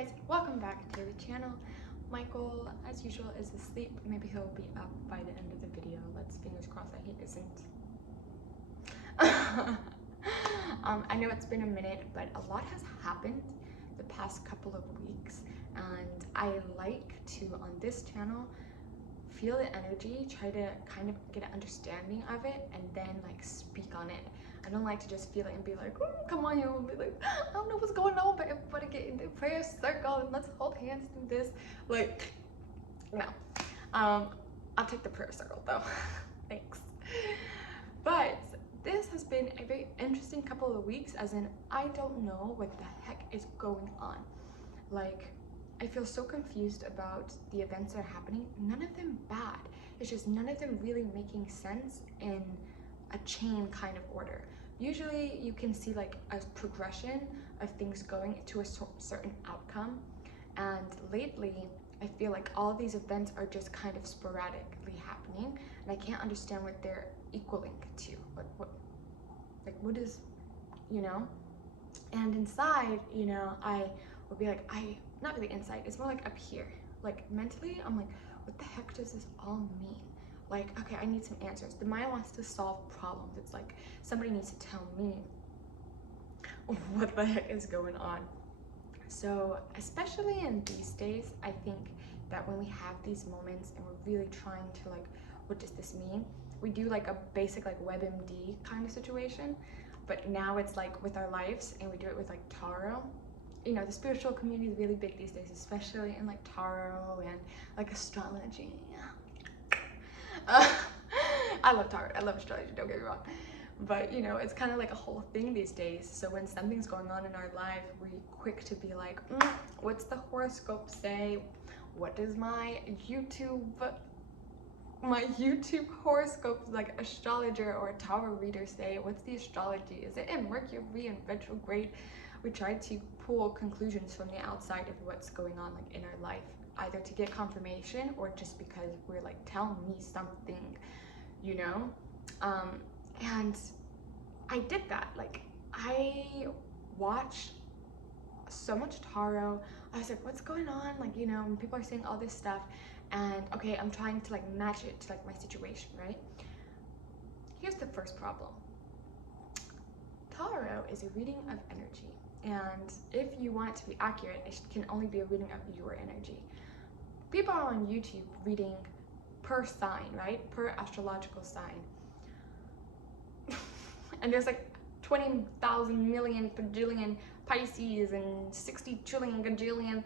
guys, welcome back to the channel. Michael, as usual, is asleep. Maybe he'll be up by the end of the video. Let's fingers crossed that he isn't. I know it's been a minute, but a lot has happened the past couple of weeks, and I like to, on this channel, feel the energy, try to kind of get an understanding of it, and then like speak on it. I don't like to just feel it and be like, come on, you, and be like, I don't know what's going on, but everybody get in the prayer circle and let's hold hands and do this. Like, no. I'll take the prayer circle though. Thanks. But this has been a very interesting couple of weeks, as in I don't know what the heck is going on. Like, I feel so confused about the events that are happening. None of them bad. It's just none of them really making sense in a chain kind of order. Usually you can see like a progression of things going to a certain outcome. And lately, I feel like all these events are just kind of sporadically happening, and I can't understand what they're equaling to. What is, you know? And inside, you know, I would be like, not really inside, it's more like up here. Like mentally, I'm like, what the heck does this all mean? Like, okay, I need some answers. The mind wants to solve problems. It's like, somebody needs to tell me what the heck is going on. So, especially in these days, I think that when we have these moments and we're really trying to like, what does this mean? We do like a basic like WebMD kind of situation, but now it's like with our lives, and we do it with like tarot. You know, the spiritual community is really big these days, especially in like tarot and like astrology. I love tarot, I love astrology, don't get me wrong. But you know, it's kind of like a whole thing these days. So when something's going on in our life, we're quick to be like, what's the horoscope say? What does my YouTube horoscope, like astrologer or a tarot reader, say? What's the astrology? Is it in Mercury in retrograde? We try to pull conclusions from the outside of what's going on like in our life, either to get confirmation or just because we're like, tell me something, you know? And I did that. Like, I watched so much tarot. I was like, what's going on? Like, you know, when people are saying all this stuff, and okay, I'm trying to like match it to like my situation, right? Here's the first problem. Tarot is a reading of energy, and if you want it to be accurate, it can only be a reading of your energy. People are on YouTube reading per sign, right? Per astrological sign. And there's like 20,000 million bajillion Pisces and 60 trillion gajillion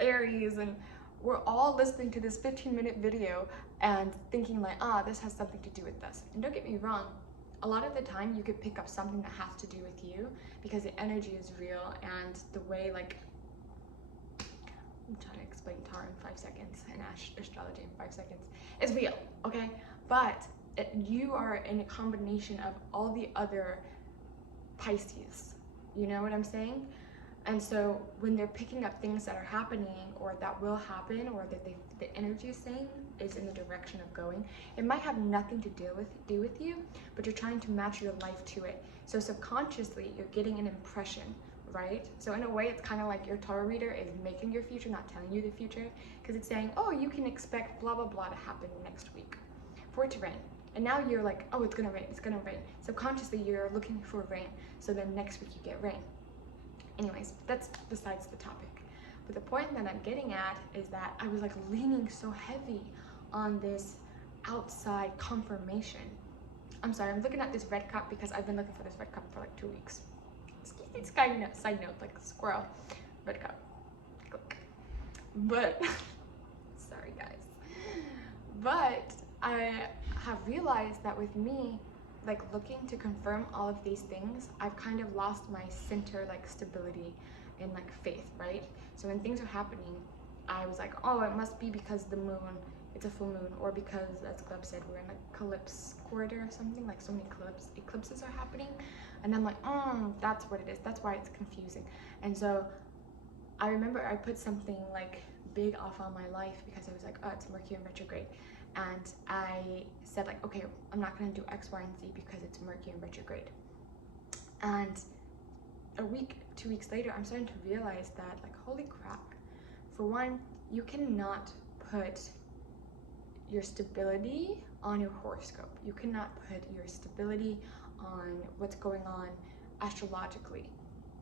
Aries, and we're all listening to this 15-minute video and thinking like, this has something to do with this. And don't get me wrong, a lot of the time you could pick up something that has to do with you because the energy is real, and the way like, I'm trying to explain tarot in 5 seconds and astrology in 5 seconds, it's real, okay? But you are in a combination of all the other Pisces, you know what I'm saying? And so when they're picking up things that are happening or that will happen, or that the energy is saying is in the direction of going, it might have nothing to do with you, but you're trying to match your life to it. So subconsciously you're getting an impression, right? So in a way, it's kind of like your tarot reader is making your future, not telling you the future, because it's saying, oh, you can expect blah blah blah to happen next week for it to rain. And now you're like, oh, it's gonna rain, it's gonna rain. Subconsciously, you're looking for rain. So then next week you get rain. Anyways, that's besides the topic. But the point that I'm getting at is that I was like leaning so heavy on this outside confirmation. I'm sorry, I'm looking at this red cup because I've been looking for this red cup for like 2 weeks. It's kind of side note, like a squirrel, red cup. But, sorry guys. But I have realized that with me, like looking to confirm all of these things, I've kind of lost my center, like stability and like faith, right? So when things are happening, I was like, oh, it must be because the moon, it's a full moon, or because, as Gleb said, we're in a eclipse quarter or something, like so many eclipses are happening. And I'm like, that's what it is. That's why it's confusing. And so I remember I put something like big off on my life because I was like, oh, it's Mercury in retrograde. And I said like, okay, I'm not gonna do X, Y, and Z because it's Mercury in retrograde. And a week, 2 weeks later, I'm starting to realize that, like, holy crap. For one, you cannot put your stability on your horoscope. You cannot put your stability on what's going on astrologically,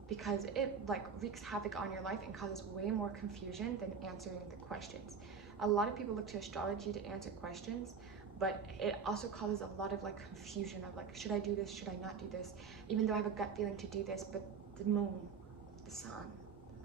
because it like wreaks havoc on your life and causes way more confusion than answering the questions. A lot of people look to astrology to answer questions, but it also causes a lot of like confusion of like, should I do this? Should I not do this? Even though I have a gut feeling to do this, but the moon, the sun,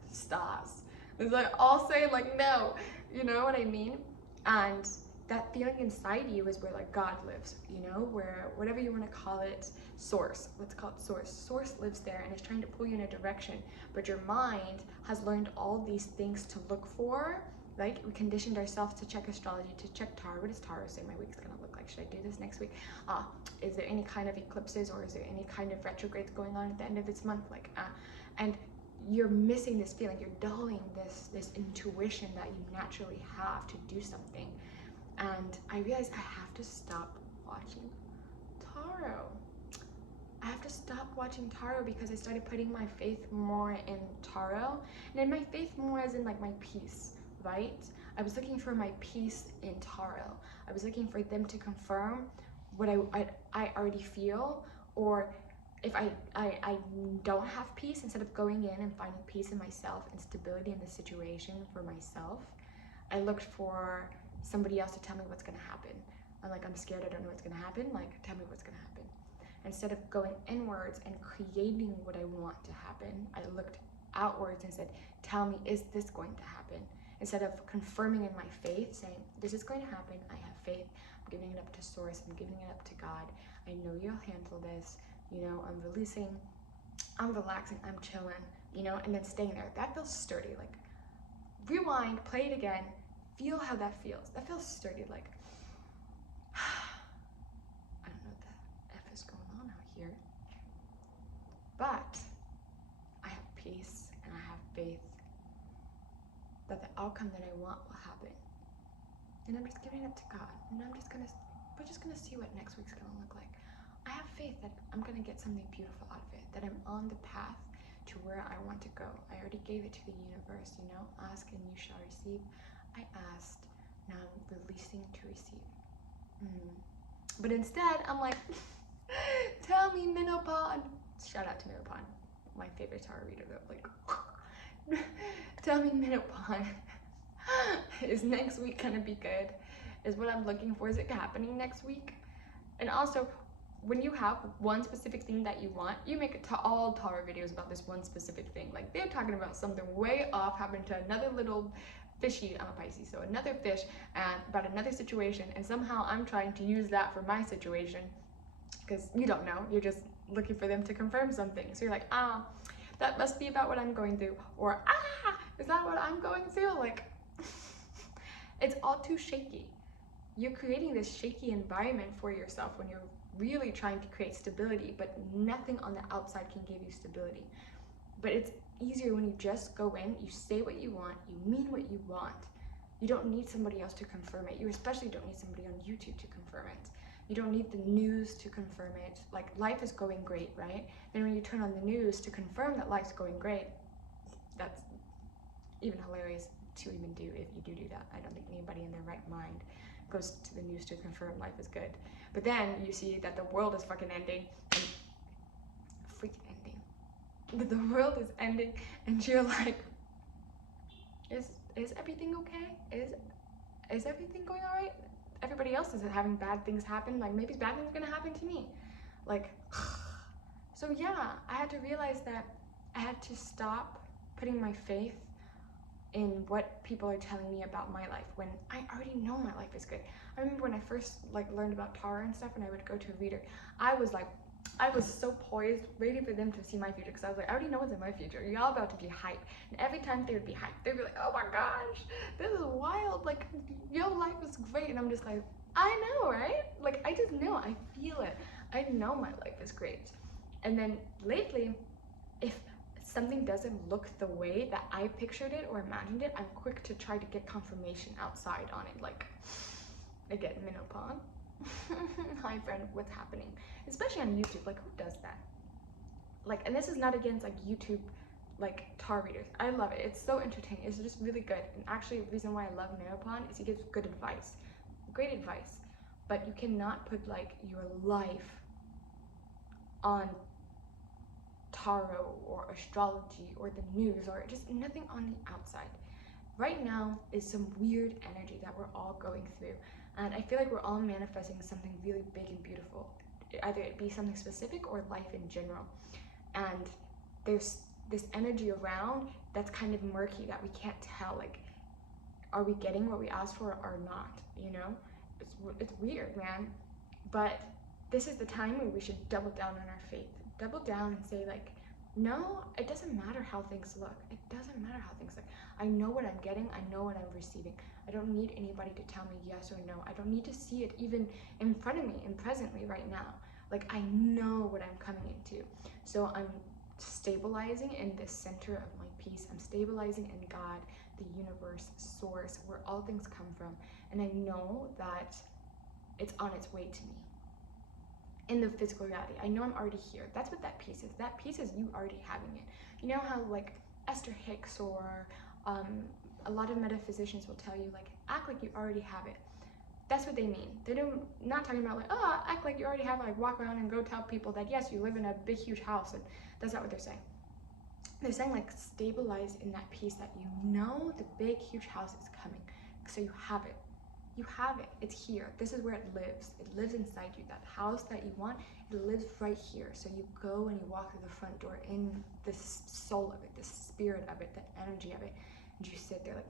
the stars, it's like all say like no, you know what I mean? And that feeling inside you is where like God lives, you know, where whatever you want to call it, source, let's call it source. Source lives there and is trying to pull you in a direction, but your mind has learned all these things to look for. Like, we conditioned ourselves to check astrology, to check tarot. What does tarot say my week's gonna look like? Should I do this next week? Is there any kind of eclipses, or is there any kind of retrogrades going on at the end of this month? Like, and you're missing this feeling. You're dulling this intuition that you naturally have to do something. And I realized I have to stop watching tarot. I have to stop watching tarot because I started putting my faith more in tarot, and in my faith more as in like my peace, right? I was looking for my peace in tarot. I was looking for them to confirm what I already feel, or if I don't have peace, instead of going in and finding peace in myself and stability in the situation for myself, I looked for somebody else to tell me what's gonna happen. I'm like, I'm scared, I don't know what's gonna happen. Like, tell me what's gonna happen. Instead of going inwards and creating what I want to happen, I looked outwards and said, tell me, is this going to happen? Instead of confirming in my faith, saying, this is going to happen, I have faith, I'm giving it up to source, I'm giving it up to God, I know you'll handle this, you know, I'm releasing, I'm relaxing, I'm chilling, you know, and then staying there. That feels sturdy. Like, rewind, play it again, feel how that feels. That feels sturdy, like, I don't know what the F is going on out here, but I have peace and I have faith that the outcome that I want will happen. And I'm just giving it up to God. And we're just gonna see what next week's gonna look like. I have faith that I'm gonna get something beautiful out of it, that I'm on the path to where I want to go. I already gave it to the universe, you know, ask and you shall receive. I asked, now I'm releasing to receive. But instead, I'm like, tell me, Minopon. Shout out to Minopon, my favorite tarot reader though. Like, tell me, Minopon, is next week gonna be good? Is what I'm looking for, is it happening next week? And also, when you have one specific thing that you want, you make all tarot videos about this one specific thing. Like, they're talking about something way off happened to another little fishy, I'm a Pisces, so another fish, and about another situation, and somehow I'm trying to use that for my situation, because you don't know, you're just looking for them to confirm something. So you're like, that must be about what I'm going through, or is that what I'm going through? Like, it's all too shaky. You're creating this shaky environment for yourself when you're really trying to create stability, but nothing on the outside can give you stability. But it's easier when you just go in, you say what you want, you mean what you want. You don't need somebody else to confirm it. You especially don't need somebody on YouTube to confirm it. You don't need the news to confirm it. Like, life is going great, right? Then when you turn on the news to confirm that life's going great, that's even hilarious to even do if you do that. I don't think anybody in their right mind goes to the news to confirm life is good. But then you see that the world is fucking ending, and freaking ending. That the world is ending, and you're like, is everything okay? Is everything going all right? Everybody else is having bad things happen. Like, maybe bad things are gonna happen to me. Like, so yeah, I had to realize that I had to stop putting my faith in what people are telling me about my life when I already know my life is good. I remember when I first learned about tarot and stuff, and I would go to a reader, I was so poised, waiting for them to see my future, because I was like, I already know what's in my future. Y'all about to be hyped. And every time they would be hyped, they'd be like, oh my gosh, this is wild. Like, your life is great. And I'm just like, I know, right? Like, I just know. I feel it. I know my life is great. And then lately, if something doesn't look the way that I pictured it or imagined it, I'm quick to try to get confirmation outside on it. Like, I get Minopon. Hi friend, what's happening? Especially on YouTube, like, who does that? like, and this is not against like YouTube like tarot readers. I love it. It's so entertaining. It's just really good. And actually, the reason why I love Neopon is he gives good advice, great advice. But you cannot put like your life on tarot or astrology or the news or just nothing on the outside. Right now is some weird energy that we're all going through, and I feel like we're all manifesting something really big and beautiful. Either it be something specific or life in general. And there's this energy around that's kind of murky that we can't tell, like, are we getting what we asked for or not, you know? It's weird, man. But this is the time where we should double down on our faith. Double down and say, like, no, it doesn't matter how things look. It doesn't matter how things look. I know what I'm getting. I know what I'm receiving. I don't need anybody to tell me yes or no. I don't need to see it even in front of me and presently right now. Like, I know what I'm coming into. So I'm stabilizing in the center of my peace. I'm stabilizing in God, the universe, source, where all things come from. And I know that it's on its way to me in the physical reality. I know I'm already here. That's what that peace is. That peace is you already having it. You know how like Esther Hicks or a lot of metaphysicians will tell you, like, act like you already have it. That's what they mean. They don't, not talking about like, oh, act like you already have it, like walk around and go tell people that yes, you live in a big huge house, and that's not what they're saying. They're saying like stabilize in that peace that you know the big huge house is coming. So you have it. You have it. It's here. This is where it lives. It lives inside you. That house that you want, it lives right here. So you go and you walk through the front door in this soul of it, the spirit of it, the energy of it. And you sit there like,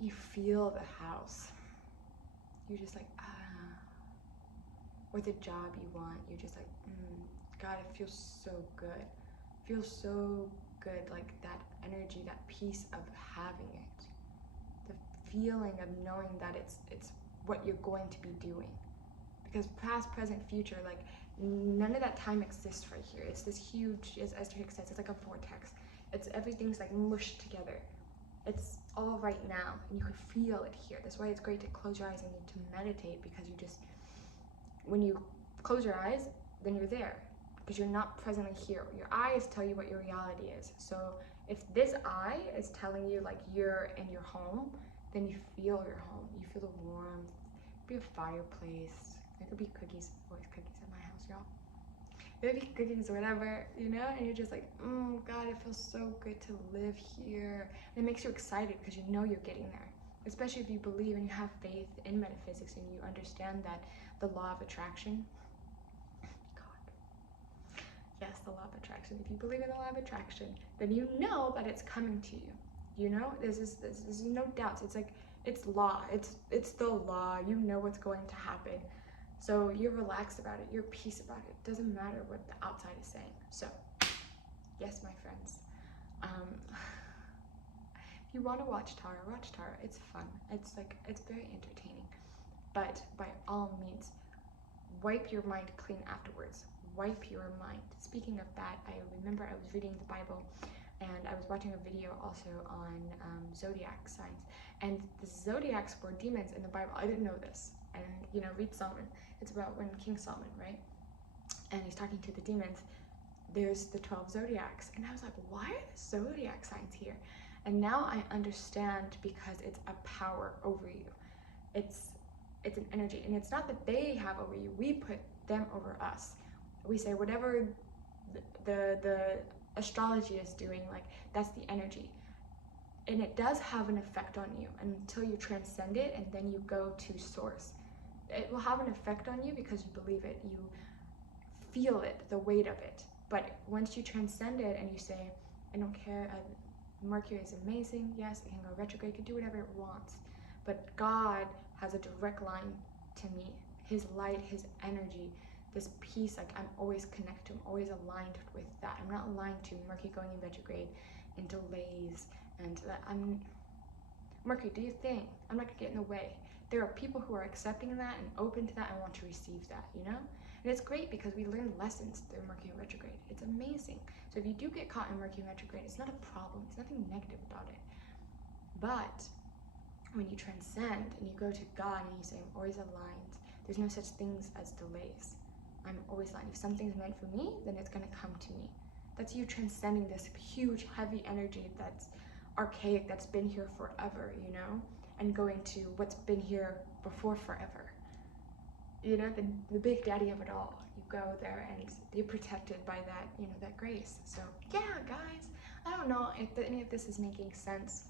You feel the house. You're just like, Or the job you want. You're just like, God, it feels so good. It feels so good. Like that energy, that peace of having it. The feeling of knowing that it's what you're going to be doing. Because past, present, future, like none of that time exists right here. It's this huge, as Esther Hicks says, it's like a vortex. It's everything's like mushed together. It's all right now, and you can feel it here. That's why it's great to close your eyes and to meditate, because you just, when you close your eyes, then you're there, because you're not presently here. Your eyes tell you what your reality is. So if this eye is telling you like you're in your home, then you feel your home. You feel the warmth. It could be a fireplace. There could be cookies. Always cookies at my house, y'all. There could be cookies or whatever, you know? And you're just like, God, it feels so good to live here. And it makes you excited because you know you're getting there. Especially if you believe and you have faith in metaphysics and you understand that the law of attraction. God. Yes, the law of attraction. If you believe in the law of attraction, then you know that it's coming to you. You know, there's no doubts. It's like, it's law. It's the law. You know what's going to happen. So you're relaxed about it. You're at peace about it. It doesn't matter what the outside is saying. So, yes, my friends. If you want to watch tarot, watch tarot. It's fun. It's very entertaining. But by all means, wipe your mind clean afterwards. Wipe your mind. Speaking of that, I remember I was reading the Bible, and I was watching a video also on zodiac signs. And the zodiacs were demons in the Bible. I didn't know this. And, you know, read Solomon. It's about when King Solomon, right? And he's talking to the demons. There's the 12 zodiacs. And I was like, why are the zodiac signs here? And now I understand, because it's a power over you. It's an energy. And it's not that they have over you. We put them over us. We say whatever the astrology is doing, like, that's the energy. And it does have an effect on you until you transcend it, and then you go to source. It will have an effect on you because you believe it, you feel it, the weight of it. But once you transcend it and you say, I don't care, Mercury is amazing, yes, it can go retrograde, it can do whatever it wants. But God has a direct line to me, his light, his energy, this peace, like I'm always connected, I'm always aligned with that. I'm not aligned to Mercury going in retrograde and delays, and Mercury, do your thing. I'm not gonna get in the way. There are people who are accepting that and open to that and want to receive that, you know? And it's great because we learn lessons through Mercury retrograde. It's amazing. So if you do get caught in Mercury retrograde, it's not a problem. It's nothing negative about it. But when you transcend and you go to God and you say, I'm always aligned, there's no such things as delays. I'm always lying. If something's meant for me, then it's gonna come to me. That's you transcending this huge, heavy energy that's archaic, that's been here forever, you know? And going to what's been here before forever. You know, the big daddy of it all. You go there and you're protected by that, you know, that grace. So yeah, guys, I don't know if any of this is making sense.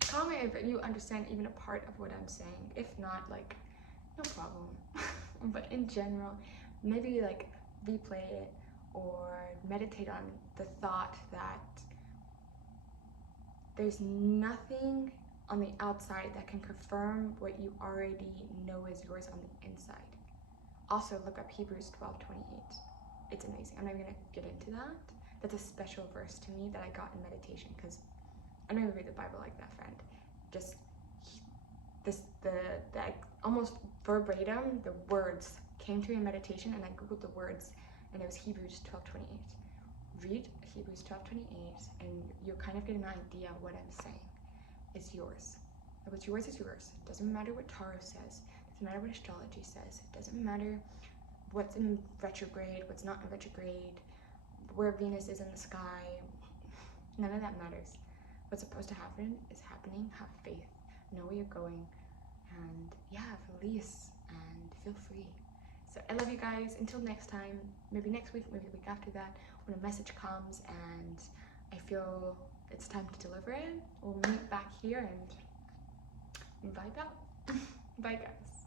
Comment if you understand even a part of what I'm saying. If not, like, no problem. But in general, maybe like replay it or meditate on the thought that there's nothing on the outside that can confirm what you already know is yours on the inside. Also, look up Hebrews 12:28. It's amazing. I'm not even gonna get into that. That's a special verse to me that I got in meditation, because I don't even read the Bible like that, friend. Just the almost verbatim, the words came to me in meditation, and I googled the words, and it was Hebrews 12:28. Read Hebrews 12:28, and you'll kind of get an idea of what I'm saying. It's yours. What's yours is yours. It doesn't matter what tarot says. It doesn't matter what astrology says. It doesn't matter what's in retrograde, what's not in retrograde, where Venus is in the sky. None of that matters. What's supposed to happen is happening. Have faith. Know where you're going. And yeah, release and feel free. So I love you guys. Until next time, maybe next week, maybe the week after that, when a message comes and I feel it's time to deliver it, we'll meet back here and vibe out. Bye, guys.